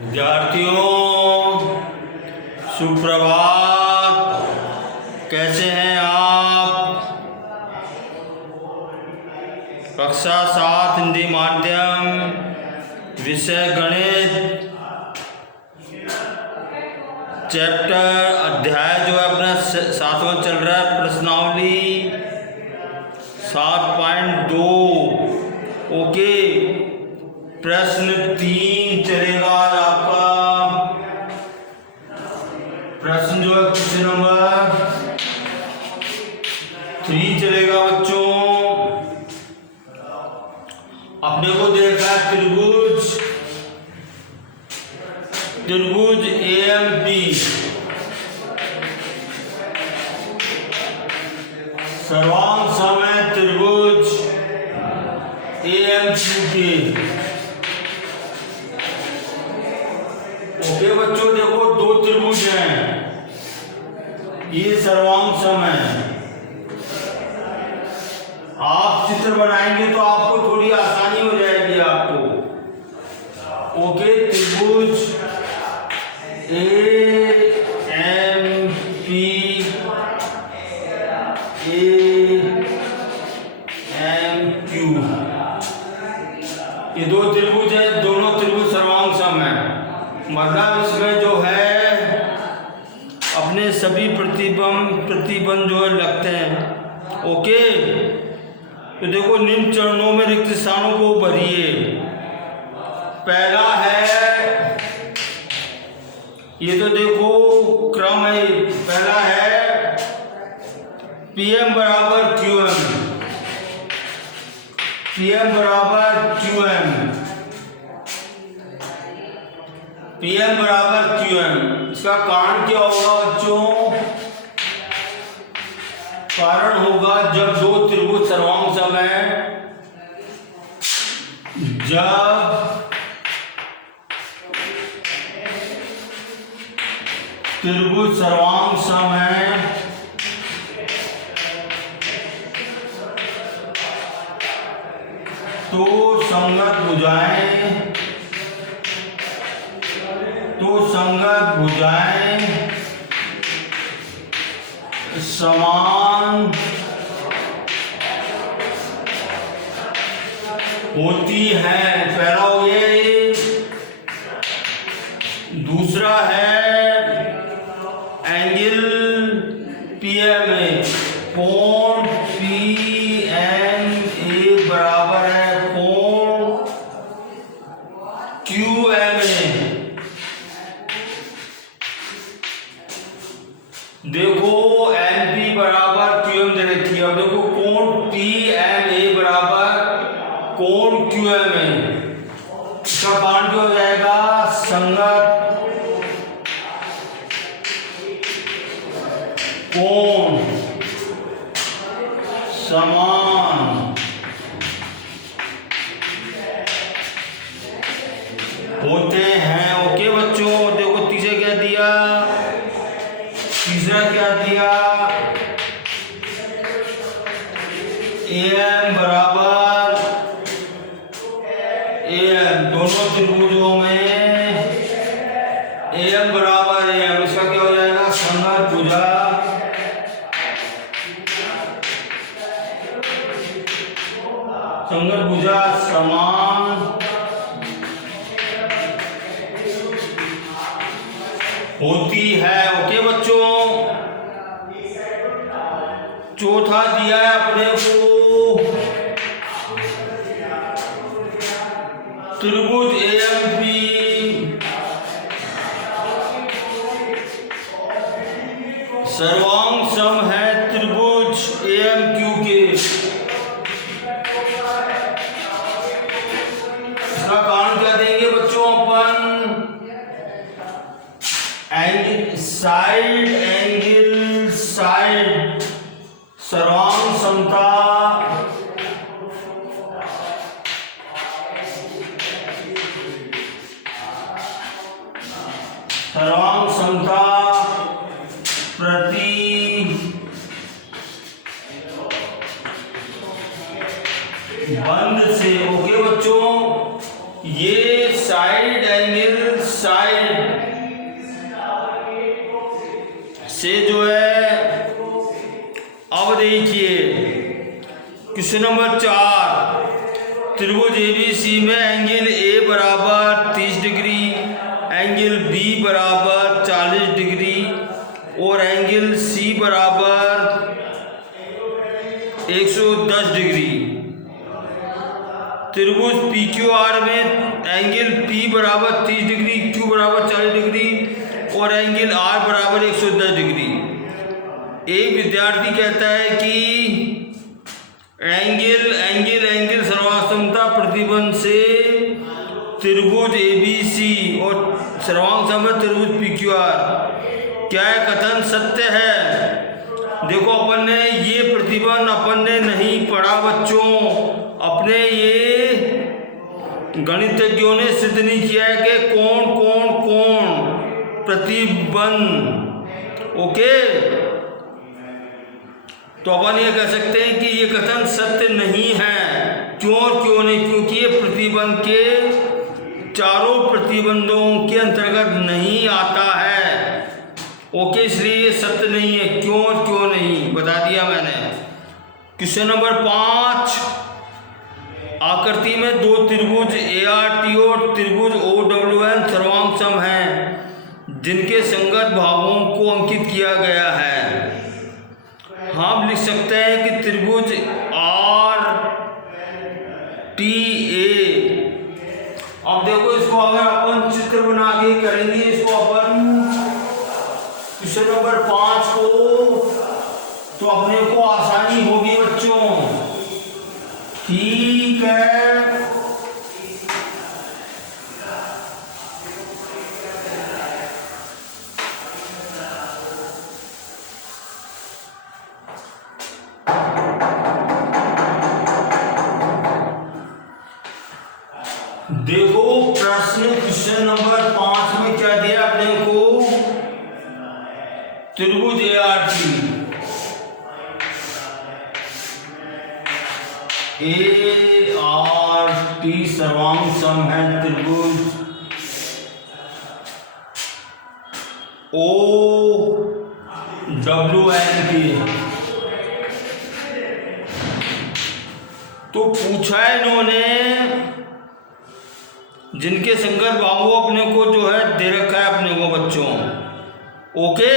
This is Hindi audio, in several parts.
विद्यार्थियों सुप्रभात। कैसे हैं आप? कक्षा 7 हिंदी माध्यम, विषय गणित, चैप्टर अध्याय जो है अपना 7वां चल रहा है, प्रश्नावली 7.2। ओके, प्रश्न 3 चलेगा आज आपका। प्रश्न जो है क्वेश्चन नंबर 3 चलेगा बच्चों। अपने को देखा त्रिभुज AMP, सर्वांग समय त्रिभुज AMQ। ओके बच्चों, देखो दो त्रिभुज हैं, ये सर्वांग सम है। आप चित्र बनाएंगे तो आपको थोड़ी आसानी हो जाएगी आपको। ओके, त्रिभुज AMQ, ये दो त्रिभुज है, दोनों त्रिभुज सर्वांग सम है। मतलब इसमें जो है अपने सभी प्रतिबंध जो है लगते हैं। ओके, तो देखो निम्न चरणों में रिक्त स्थानों को भरिए। पहला है, ये तो देखो क्रम है। पहला है PM बराबर QM, PM बराबर QM, PM बराबर QM। इसका कारण क्या होगा बच्चों? कारण होगा जब दो त्रिभुज सर्वांग सम है, जब त्रिभुज सर्वांग सम है तो संगत भुजाएं समान होती है। पहला हो गया ये। दूसरा है एंगल PMA, कोण PMA बराबर है कोण QMA। देखो MP बराबर QM दे रखी है। अब देखो कोण PMA बराबर कोण QMA, इसका मान क्या हो जाएगा? संगत कोण समान होते हैं। ओके बच्चों, देखो तीसरा क्या दिया? AM बराबर AM, दोनों त्रिभुजों में AM बराबर AM, इसका क्या हो जाएगा? संगत भुजा समान होती है। ओके बच्चों, चौथा दिया है अपने को त्रिभुज AMP सर्वांग सम है त्रिभुज AMQ के। इसका कारण क्या देंगे बच्चों? अपन साइड सर्वांग समता प्रति बंद से। ओके बच्चों, ये साइड एंगल साइड से जो है, अब देखिए क्वेश्चन नंबर 4, त्रिभुज एबीसी में एंगल ए बराबर 30 डिग्री, एंगल बी बराबर 40 डिग्री और एंगल सी बराबर 110 डिग्री। त्रिभुज PQR में एंगल P बराबर 30 डिग्री, Q बराबर 40 डिग्री और एंगल R बराबर 110 डिग्री। एक विद्यार्थी कहता है कि एंगल सर्वांगसमता प्रतिबंध से त्रिभुज ABC और सर्वांगसम त्रिभुज PQR, क्या यह कथन सत्य है? देखो अपन ने ये प्रतिबंध अपन ने नहीं पढ़ा बच्चों, अपने ये गणितज्ञों ने सिद्ध नहीं किया है कि कौन प्रतिबंध। ओके, तो अपन ये कह सकते हैं कि ये कथन सत्य नहीं है। क्यों नहीं? क्योंकि ये प्रतिबंध के चारों प्रतिबंधों के अंतर्गत नहीं आता है। ओके, इसलिए ये सत्य नहीं है। क्यों नहीं बता दिया मैंने। क्वेश्चन नंबर 5, आकृति में दो त्रिभुज ART और त्रिभुज OWN सर्वांगसम हैं, जिनके संगत भागों को अंकित किया गया है। हम लिख सकते हैं कि त्रिभुज RTA। अब देखो इसको अगर अपन चित्र बना के करेंगे, इसको अपन क्वेश्चन नंबर 5 को, तो अपने को आसानी होगी बच्चों। ठीक है, देखो प्रश्न क्वेश्चन नंबर 5 में क्या दिया अपने को? त्रिभुज ART सर्वांगसम है त्रिभुज OWN की। तो पूछा है इन्होंने, जिनके संगत भागों अपने को जो है दे रखा है अपने को बच्चों। ओके,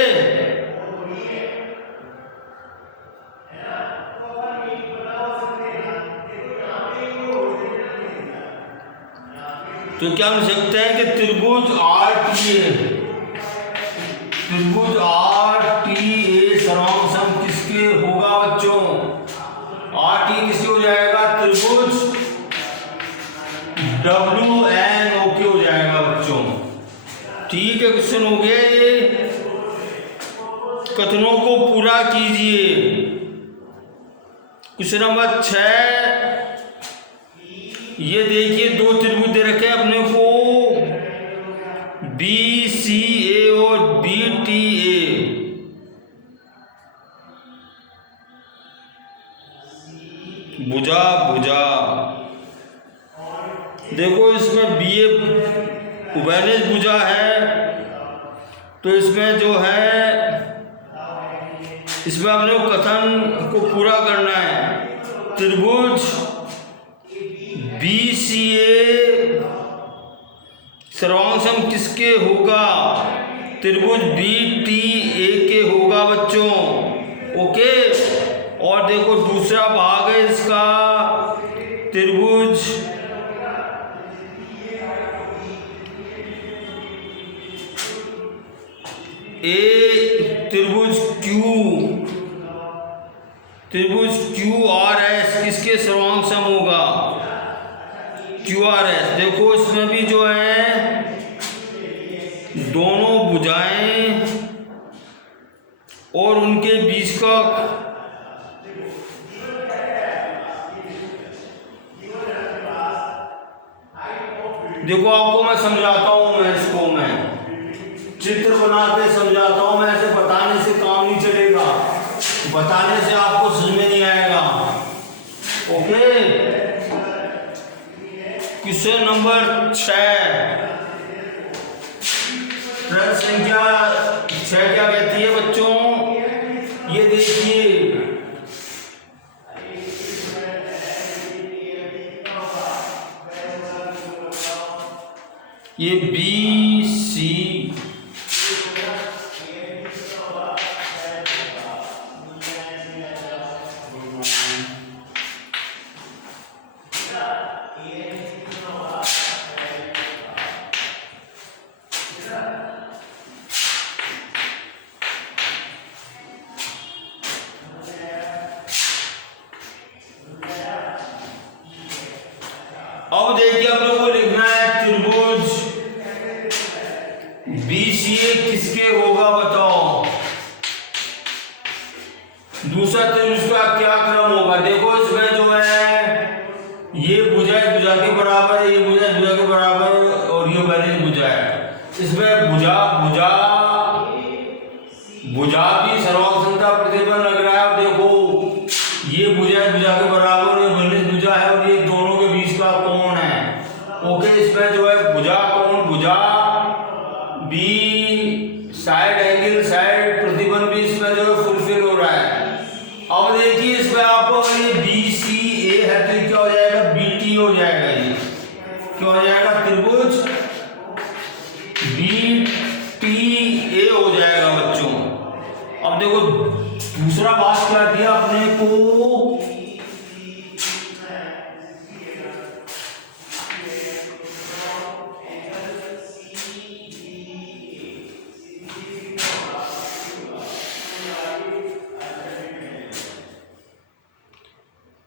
तो क्या हम सकते हैं कि त्रिभुज RTA सर्वांगसम किसके होगा बच्चों? RT किसके हो जाएगा? त्रिभुज WN ओके हो जाएगा बच्चों। ठीक है, क्वेश्चन हो गया। ये कथनों को पूरा कीजिए। क्वेश्चन नंबर 6, ये देखिए दो त्रिभुज दे रखे हैं अपने को, BCA और BTA। भुजा देखो, इसमें BA उभयनिज भुजा है, तो इसमें जो है, इसमें अपने को कथन को पूरा करना है। त्रिभुज BCA सर्वांगसम किसके होगा? त्रिभुज BTA के होगा बच्चों। ओके, और देखो दूसरा भाग है इसका, त्रिभुज त्रिभुज QRS किसके सर्वांगसम होगा? QRS। देखो इसमें भी जो है दोनों भुजाएं और उनके बीच का देखो, आपको मैं समझाता हूं, मैं चित्र बना के समझाता हूं। मैं ऐसे बताने से काम नहीं चलेगा, बताने से आपको समझ में नहीं आएगा। ओके, क्वेश्चन नंबर 6, प्रश्न संख्या 6 क्या कहती है बच्चों? ये देखिए, ये बी सी अब देखिए आप लोगों को लिखना है त्रिभुज BCA किसके होगा बताओ। दूसरा त्रिभुज का क्या क्रम होगा? देखो इसमें जो है ये भुजा इस भुजा के बराबर है, ये भुजा इस भुजा के बराबर और ये बैलेंस भुजा है। इसमें भुजा भुजा भुजा भी सर्वांग प्रतिबल लग रहा है। और देखो ये भुजा इस भुजा के बराबर, ये बैलेंस भुजा है और ये दोनों के बीच का कोण है। ओके, इसमें जो है भुजा कोण भुजा बी साइड एंगल साइड प्रतिबंध भी इसमें जो है फुलफिल हो रहा है। अब देखिए इसमें आपको ये BCA है तो क्या हो जाएगा? BT हो जाएगा। ये क्या हो जाएगा? त्रिभुज BTA हो जाएगा बच्चों। अब देखो दूसरा बात क्या दिया अपने को,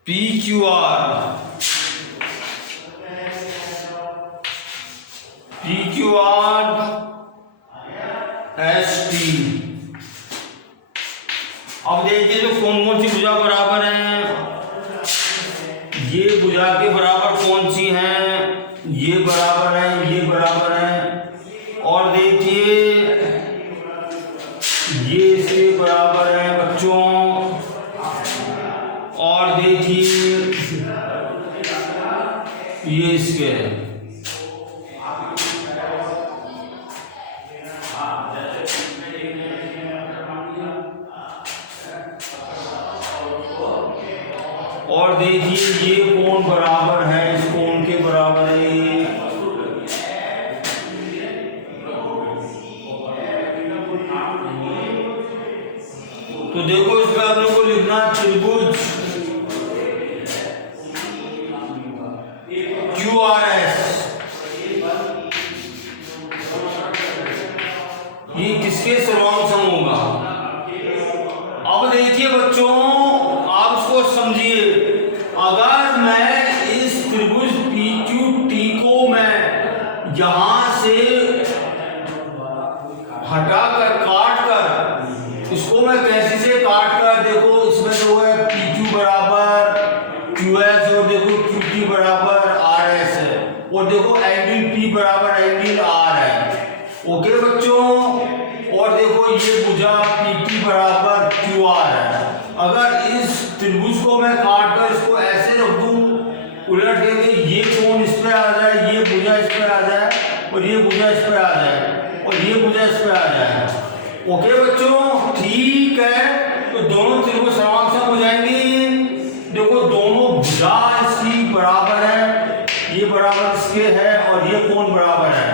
PQR ST। अब देखिए जो कौन कौन सी भुजा बराबर हैं, ये भुजा के बराबर कौन सी हैं? ये बराबर है, ये बराबर है। और देखिए ये इसके बराबर है बच्चों। और देखिए ये इसके है। और देखिए ये कोण बराबर है, इस कोण के बराबर है। तो देखो इसमें आप लोगों को लिखना त्रिभुज QRS, ये किसके सर्वांग सम होगा? अब देखिए बच्चों आप इसको समझिए। अगर मैं इस त्रिभुज PQT को मैं यहां से हटाकर काट कर, इसको मैं कैसे से काट कर, देखो इसमें जो है PQ बराबर QS और देखो QT बराबर RS है और देखो एंगल P बराबर एंगल R है। ओके बच्चों, और देखो ये भुजा PT बराबर QR है। अगर इस त्रिभुज को मैं काट कर इसको ऐसे रख दूं उलट के, ये कोण इस पे आ जाए, ये भुजा इस पे आ जाए और ये भुजा इस पे आ जाए और ये भुजा इस पे आ जाए। ओके बच्चों, ठीक है। तो दोनों त्रिभुज समान सम हो जाएंगे। देखो दोनों भुजा इसकी बराबर है, ये बराबर इसके है और ये कोण बराबर है।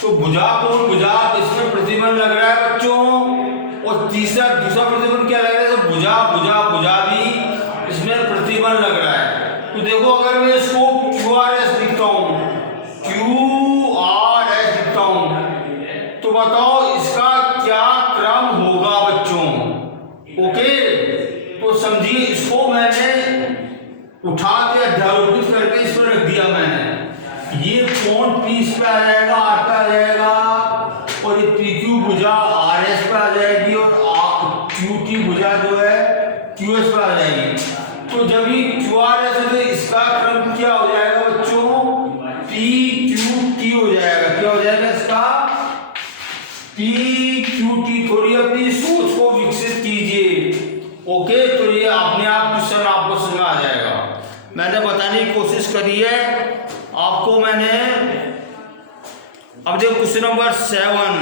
तो भुजा कोण भुजा, इसमें प्रतिबंध लग रहा है बच्चों। और दूसरा प्रतिबंध क्या लग रहा है? तो भुजा भुजा भुजा भी इसमें प्रतिबंध लग रहा है। तो देखो अगर मैं इसको QRS लिखता हूं, QRS लिखता हूं, तो बताओ इसका क्या क्रम होगा बच्चों? ओके, तो समझिए इसको मैंने उठा के अध्यारोपित करके इस पर रख दिया मैंने। ये कोण P इस पे आ जाएगा, R पे आ जाएगा और ये PQ भुजा RS पे आ जाएगी और QT भुजा जो है QS पे आ जाएगी। तो जब ये QRS है तो इसका क्रम क्या हो जाएगा बच्चों? PQT हो जाएगा। क्या हो जाएगा इसका? PQT। थोड़ी अपनी सोच को विकसित कीजिए। ओके, तो ये अपने आप क्वेश्चन आपको समझ आ जाएगा। मैंने बताने की कोशिश करी है आपको, मैंने अब देखो क्वेश्चन नंबर 7।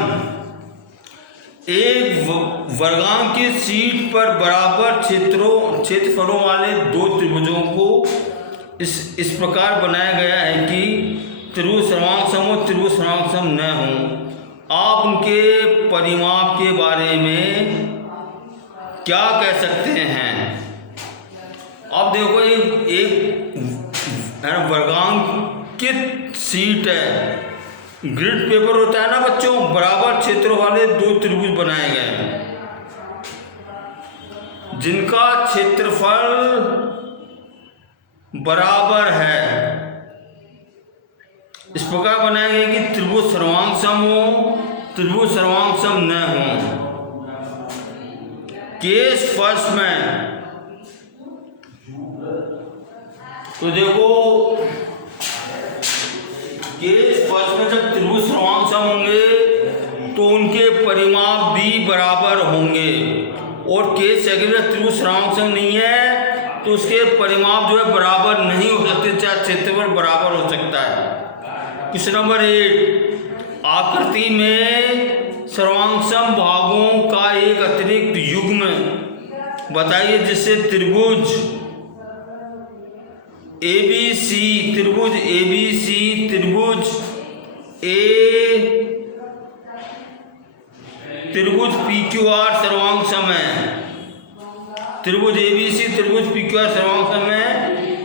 एक वर्गांकीय शीट पर बराबर क्षेत्रफलों वाले दो त्रिभुजों को इस प्रकार बनाया गया है कि त्रिभुज सर्वांग सम और त्रिभुज सर्वांग सम न हों। आप उनके परिमाप के बारे में क्या कह सकते हैं? अब देखो एक वर्गांकित शीट है, ग्रिड पेपर होता है ना बच्चों, बराबर क्षेत्रों वाले दो त्रिभुज बनाए गए हैं जिनका क्षेत्रफल बराबर है। इस प्रकार बनाया गया कि त्रिभुज सर्वांग सम हो, त्रिभुज सर्वांग सम न हो। केस फर्स्ट में तो देखो केस फर्स्ट में जब त्रिभुज सर्वांग सम होंगे तो उनके परिमाप भी बराबर होंगे, और केस सेकंड में त्रिभुज सर्वांग सम नहीं है तो उसके परिमाप जो है बराबर नहीं हो सकते, चाहे क्षेत्रफल बराबर हो सकता है। Question number 8। आकृति में सर्वांग सम भागों का एक अतिरिक्त युग्म बताइए जिससे त्रिभुज ABC, त्रिभुज ABC, त्रिभुज त्रिभुज PQR सर्वांग सम है। त्रिभुज ABC, त्रिभुज PQR सर्वांग सम है।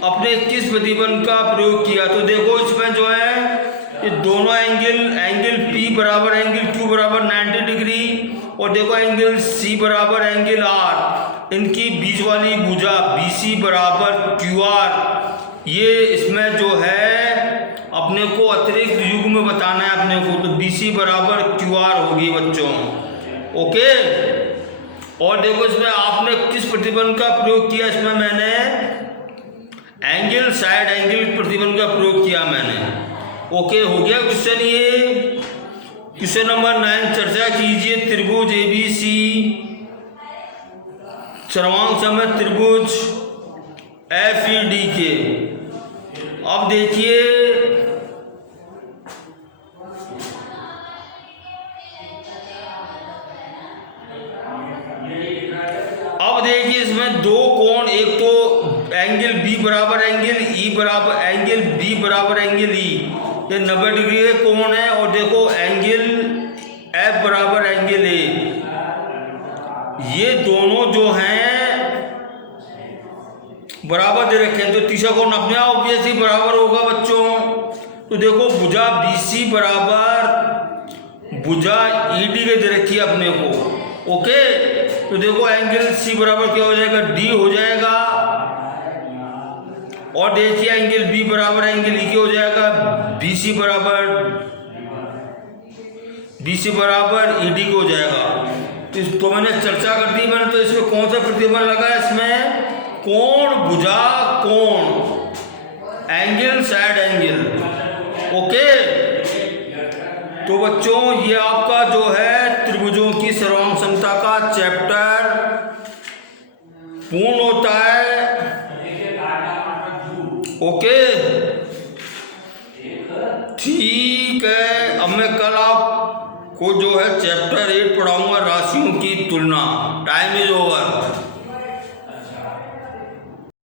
अपने किस प्रतिबंध का प्रयोग किया? तो देखो इसमें जो है ये दोनों एंगल P बराबर एंगल Q बराबर 90 डिग्री, और देखो एंगल C बराबर एंगल R, इनकी बीच वाली भुजा BC बराबर QR, ये इसमें जो है अपने को अतिरिक्त युग्म बताना है अपने को, तो BC बराबर QR होगी बच्चों। ओके, और देखो इसमें आपने किस प्रतिबंध का प्रयोग किया? इसमें मैंने एंगल साइड एंगल प्रतिबंध का प्रयोग किया मैंने। ओके, हो गया क्वेश्चन ये। क्वेश्चन नंबर 9 चर्चा कीजिए त्रिभुज ABC सर्वांग सम है त्रिभुज FED के। अब देखिए इसमें दो कोण, एक तो एंगल B बराबर एंगल E बराबर एंगल B बराबर एंगल E, ये 90 डिग्री के कोण है, और देखो एंगल F बराबर एंगल A, ये दोनों जो हैं बराबर दे रखे हैं, तो तीसरा कोण अपने आप ऑब्वियसली बराबर होगा बच्चों। तो देखो भुजा BC बराबर भुजा ED के दे रखी है अपने को। ओके, तो देखो एंगल C बराबर क्या हो जाएगा? D हो जाएगा, और देखिए एंगल B बराबर एंगल E क्या हो जाएगा? BC बराबर ED को हो जाएगा। तो मैंने चर्चा कर दी मैंने, तो इसमें कौन सा प्रतिबंध लगा? इसमें कोण भुजा कोण, एंगल साइड एंगल। ओके, तो बच्चों ये आपका जो है त्रिभुजों की सर्वांग समता का चैप्टर पूर्ण होता है। ओके, ठीक है। अब मैं कल आपको जो है चैप्टर 8 पढ़ाऊंगा, राशियों की तुलना। Time is over.